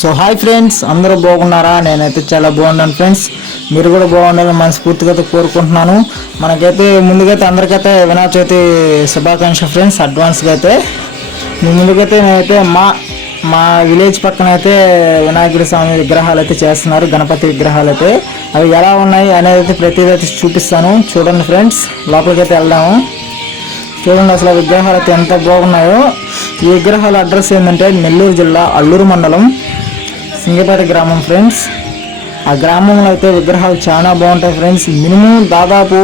So hi friends, అందరూ బాగున్నారా? నేనైతే చాలా బాగున్నాను ఫ్రెండ్స్. మీరు కూడా బాగుండాలని మనస్ఫూర్తిగా కోరుకుంటున్నాను. మనకైతే ముందుకైతే అందరికైతే వినాయక చవితి శుభాకాంక్షలు ఫ్రెండ్స్. అడ్వాన్స్గా అయితే మీ ముందుకైతే నేనైతే మా విలేజ్ పక్కన అయితే వినాయకుడి స్వామి విగ్రహాలు అయితే చేస్తున్నారు, గణపతి విగ్రహాలు అయితే. అవి ఎలా ఉన్నాయి అనేది అయితే ప్రతిదీ అయితే చూపిస్తాను. చూడండి ఫ్రెండ్స్, లోపలికి అయితే వెళ్దాము. చూడండి అసలు విగ్రహాలు అయితే ఎంత బాగున్నాయో. ఈ విగ్రహాల అడ్రస్ ఏంటంటే నెల్లూరు జిల్లా అల్లూరు మండలం సింగపేట గ్రామం ఫ్రెండ్స్. ఆ గ్రామంలో అయితే విగ్రహాలు చాలా బాగుంటాయి ఫ్రెండ్స్. మినిమం దాదాపు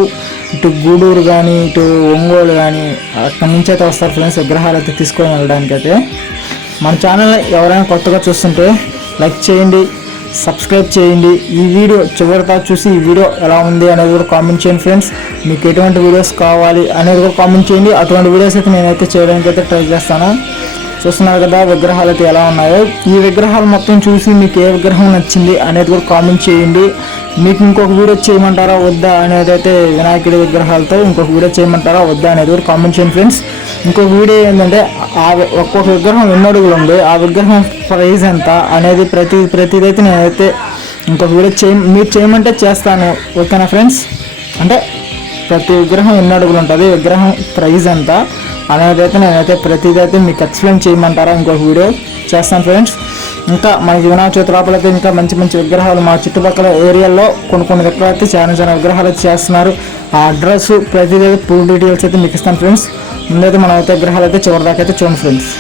ఇటు గూడూరు కానీ ఇటు ఒంగోలు కానీ అక్కడి నుంచి అయితే వస్తారు ఫ్రెండ్స్ విగ్రహాలు అయితే తీసుకొని వెళ్ళడానికి. అయితే మన ఛానల్ ఎవరైనా కొత్తగా చూస్తుంటే లైక్ చేయండి, సబ్స్క్రైబ్ చేయండి. ఈ వీడియో చివరిగా చూసి ఈ వీడియో ఎలా ఉంది అనేది కూడా కామెంట్ చేయండి ఫ్రెండ్స్. మీకు ఎటువంటి వీడియోస్ కావాలి అనేది కూడా కామెంట్ చేయండి. అటువంటి వీడియోస్ అయితే నేనైతే చేయడానికి అయితే ట్రై చేస్తాను. చూస్తున్నారు కదా విగ్రహాలు అయితే ఎలా ఉన్నాయో. ఈ విగ్రహాలు మొత్తం చూసి మీకు ఏ విగ్రహం నచ్చింది అనేది కూడా కామెంట్ చేయండి. మీకు ఇంకొక వీడియో చేయమంటారా వద్దా అనేది అయితే వినాయకుడి విగ్రహాలతో ఇంకొక వీడియో చేయమంటారా వద్దా అనేది కూడా కామెంట్ చేయండి ఫ్రెండ్స్. ఇంకొక వీడియో ఏంటంటే ఒక్కొక్క విగ్రహం ఎన్ని అడుగులు ఉంది, ఆ విగ్రహం ప్రైస్ ఎంత అనేది ప్రతిదైతే నేనైతే ఇంకొక వీడియో మీరు చేయమంటే చేస్తాను. ఓకేనా ఫ్రెండ్స్? అంటే ప్రతి విగ్రహం ఎన్ని అడుగులు ఉంటుంది, విగ్రహం ప్రైస్ ఎంత అనేది అయితే నేనైతే ప్రతిదైతే మీకు ఎక్స్ప్లెయిన్ చేయమంటారా ఇంకొక వీడియో చేస్తాను ఫ్రెండ్స్. ఇంకా మనకి వినాయక చవితి లోపల అయితే ఇంకా మంచి మంచి విగ్రహాలు మా చుట్టుపక్కల ఏరియాలో కొన్ని విగ్రహాలు అయితే చాలా విగ్రహాలు అయితే చేస్తున్నారు. ఆ అడ్రస్ ప్రతిదైతే ఫుల్ డీటెయిల్స్ అయితే మీకు ఇస్తాను ఫ్రెండ్స్. ముందైతే మనం అయితే విగ్రహాలు అయితే చివరిదాకా అయితే చూడండి ఫ్రెండ్స్.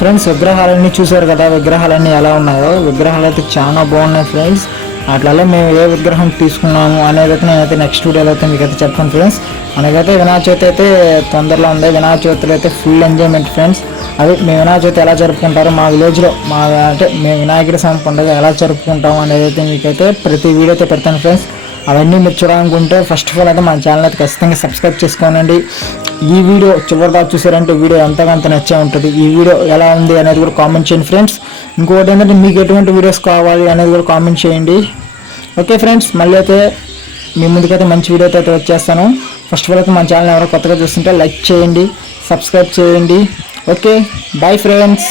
ఫ్రెండ్స్, విగ్రహాలన్నీ చూసారు కదా, విగ్రహాలన్నీ ఎలా ఉన్నాయో. విగ్రహాలు అయితే చాలా బాగున్నాయి ఫ్రెండ్స్. అట్లా మేము ఏ విగ్రహం తీసుకున్నాము అనేది అయితే నేనైతే నెక్స్ట్ వీడియోలో అయితే మీకు అయితే చెప్తాను ఫ్రెండ్స్. మనకైతే వినాయక చవితి అయితే తొందరలో ఉంది. వినాయక చవితిలో అయితే ఫుల్ ఎంజాయ్మెంట్ ఫ్రెండ్స్. అది మేము వినాయక చవితి ఎలా జరుపుకుంటారో మా విలేజ్లో అంటే మేము వినాయకుడి స్వామి పండుగ ఎలా జరుపుకుంటాము అనేది అయితే మీకైతే ప్రతి వీడియో అయితే పెడతాను ఫ్రెండ్స్. అవన్నీ మీరు చూడాలనుకుంటే ఫస్ట్ ఆఫ్ ఆల్ అయితే మన ఛానల్ అయితే ఖచ్చితంగా సబ్స్క్రైబ్ చేసుకోనండి. ఈ వీడియో చివరిదాకా చూసారంటే వీడియో ఎంతగాంత నచ్చే ఉంటుంది. ఈ వీడియో ఎలా ఉంది అనేది కూడా కామెంట్ చేయండి ఫ్రెండ్స్. ఇంకోటి ఏంటంటే మీకు ఎటువంటి వీడియోస్ కావాలి అనేది కూడా కామెంట్ చేయండి. ఓకే ఫ్రెండ్స్, మళ్ళీ అయితే మీ ముందుకైతే మంచి వీడియో అయితే వచ్చేస్తాను. ఫస్ట్ ఆఫ్ ఆల్ అయితే మన ఛానల్ ఎవరో కొత్తగా చూస్తుంటే లైక్ చేయండి, సబ్స్క్రైబ్ చేయండి. Okay, bye friends.